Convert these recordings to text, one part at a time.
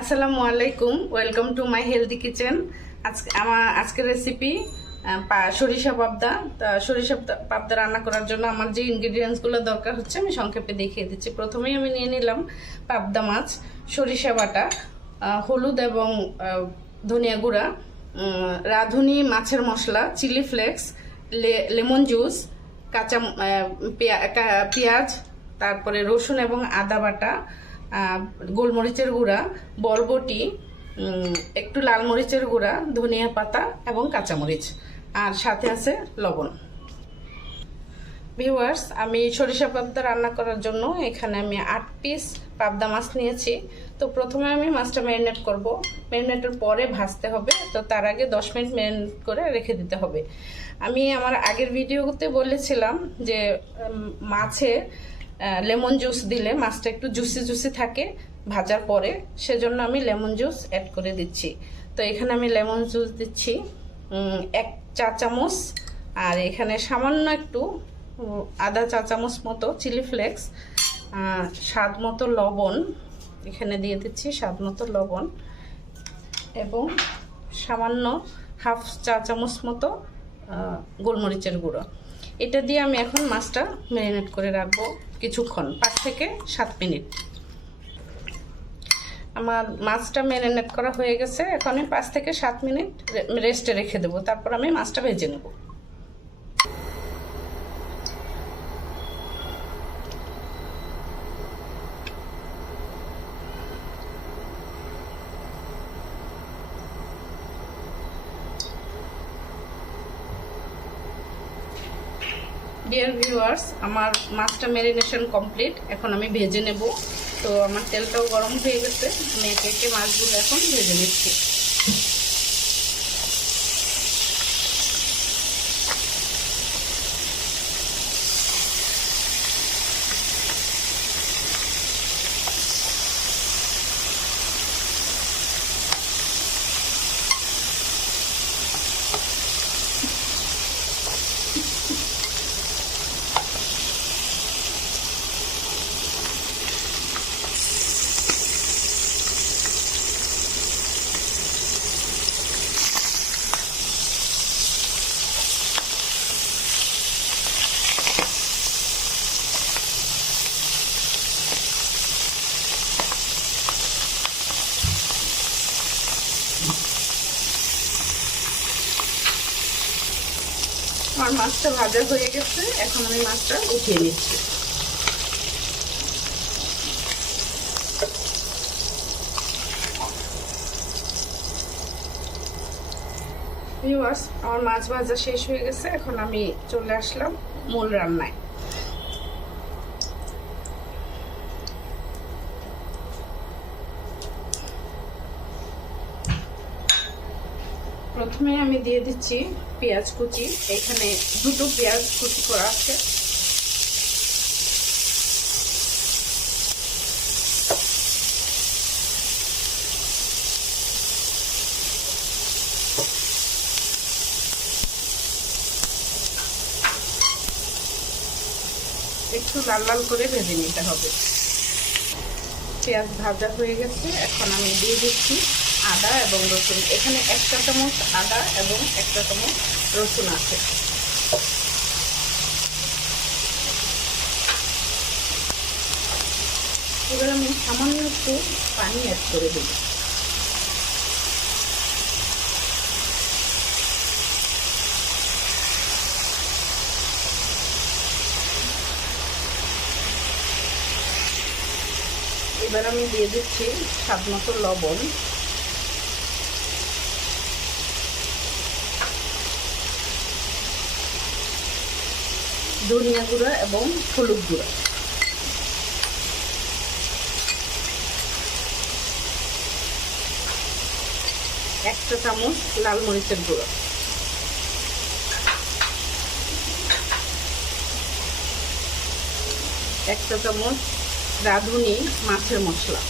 আসসালামু আলাইকুম welcome to my healthy kitchen আজকে আমার, আজকের রেসিপি সরিষা পাবদা। তা, সরিষা পাবদা রান্না করার জন্য আমার যে ইনগ্রিডিয়েন্টসগুলো দরকার হচ্ছে, আমি সংক্ষেপে দেখিয়ে দিচ্ছি। প্রথমেই আমি নিয়ে নিলাম পাবদা মাছ, সরিষা বাটা হলুদ এবং ধনিয়া গুঁড়া রাঁধুনি, মাছের মশলা চিলি ফ্লেক্স লেমন জুস কাঁচা পেঁয়াজ, তারপরে রসুন এবং আদা বাটা গোলমরিচের গুঁড়া, বরবটি একটু লাল মরিচের গুঁড়া, ধনিয়া পাতা এবং কাঁচামরিচ। আর সাথে আছে লবণ। ভিউয়ার্স আমি সরিষা পাবদা রান্না করার জন্য এখানে আমি আট পিস পাবদা মাছ নিয়েছি। তো প্রথমে আমি মাছটা ম্যারিনেট করব। ম্যারিনেটের পরে ভাজতে হবে। তো তার আগে দশ মিনিট ম্যারিনেট করে রেখে দিতে হবে। আমি আমার আগের ভিডিওতে বলেছিলাম যে মাছে লেমন জুস দিলে মাছটা একটু জুসি জুসি থাকে, ভাজার পরে। সেজন্য আমি লেমন জুস অ্যাড করে দিচ্ছি। তো এখানে আমি লেমন জুস দিচ্ছি এক চা চামচ। আর এখানে সামান্য একটু আধা চা চামচ মতো চিলি ফ্লেক্স স্বাদ মতো লবণ। এখানে দিয়ে দিচ্ছি স্বাদ মতো লবণ। এবং সামান্য হাফ চা চামচ মতো গোলমরিচের গুঁড়ো। এটা দিয়ে আমি এখন মাছটা ম্যারিনেট করে রাখব। কিছুক্ষণ, পাঁচ থেকে সাত মিনিট। আমার মাছটা ম্যারিনেট করা হয়ে গেছে, এখন আমি পাঁচ থেকে সাত মিনিট রেস্টে রেখে দেবো। তারপর আমি মাছটা ভেজে নেব। ডিয়ার ভিউয়ার্স আমার মাছটা ম্যারিনেশন কমপ্লিট এখন আমি ভেজে নেব। তো আমার তেলটাও গরম হয়ে গেছে। আমি একে একে মাছগুলো এখন ভেজে নিচ্ছি। আমার মাছটা ভাজা হয়ে গেছে। এখন আমি মাছটা উঠিয়ে নিচ্ছি। আমার মাছ ভাজা শেষ হয়ে গেছে। এখন আমি চলে আসলাম মূল রান্নায়। প্রথমে আমি দিয়ে দিচ্ছি পেঁয়াজ কুচি। এখানে দুটো পেঁয়াজ কুচি করা আছে। একটু লাল লাল করে ভেজে নিতে হবে। পেঁয়াজ ভাজা হয়ে গেছে, এখন আমি দিয়ে দিচ্ছি আদা এবং রসুন। এখানে একটা চামচ আদা এবং একটা চামচ রসুন আছে। এবার আমি সামান্য একটু পানি অ্যাড করে দেব। এবার আমি দিয়ে দিচ্ছি স্বাদ মতো লবণ। ধনিয়া গুঁড়া এবং হলুদ গুঁড়া। একটা চামচ লাল মরিচের গুঁড়ো। একটা চামচ রাঁধুনি মাছের মশলা।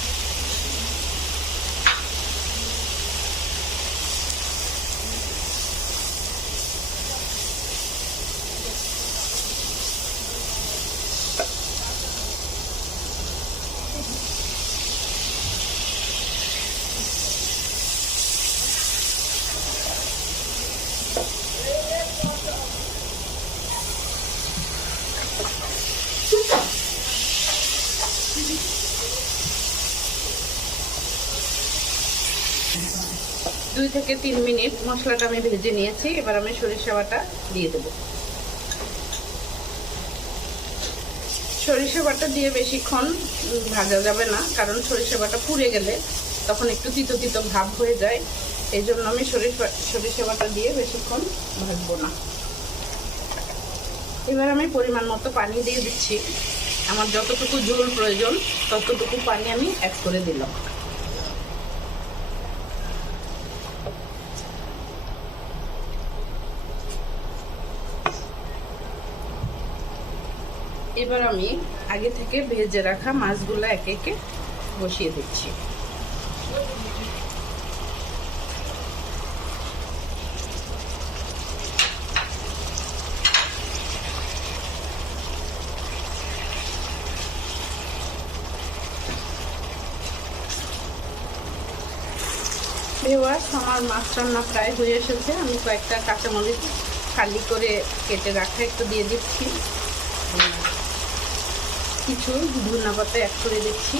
দুই থেকে তিন মিনিট মশলাটা আমি ভেজে নিয়েছি। এবার আমি সরিষা বাটা দিয়ে দেবো। সরিষা বাটা দিয়ে বেশিক্ষণ ভাজা যাবে না, কারণ সরিষা বাটা পুড়ে গেলে তখন একটু তিতো তিতো ভাব হয়ে যায়। এই জন্য আমি সরিষা সরিষা বাটা দিয়ে বেশিক্ষণ ভাজবো না। এবার আমি পরিমাণ মতো পানি দিয়ে দিচ্ছি। আমার যতটুকু ঝোল প্রয়োজন, ততটুকু পানি আমি অ্যাড করে দিলাম। এবার আমি আগে থেকে ভেজে রাখা মাছগুলো একে একে বসিয়ে দিচ্ছি। আমার মাছ রান্না প্রায় হয়ে এসেছে। আমি কয়েকটা কাঁচামরিচ খালি করে কেটে রাখা একটু দিয়ে দিচ্ছি। কিছু ধনা পাতা অ্যাড করে দিচ্ছি।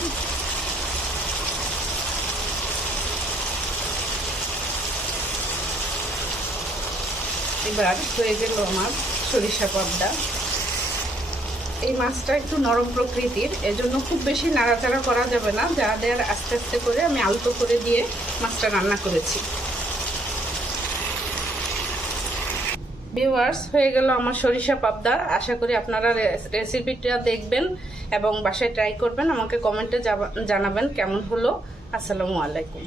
এবার হয়ে গেল আমার সরিষা পাবদা। এই মাছটা একটু নরম প্রকৃতির, এজন্য খুব বেশি নাড়াচাড়া করা যাবে না। যা দেওয়ার আস্তে আস্তে করে আমি আলতো করে দিয়ে মাছটা রান্না করেছি। ভিউয়ার্স হয়ে গেল আমার সরিষা পাবদা। আশা করি আপনারা রেসিপিটা দেখবেন এবং বাসায় ট্রাই করবেন। আমাকে কমেন্টে জানাবেন কেমন হলো। আসসালামু আলাইকুম।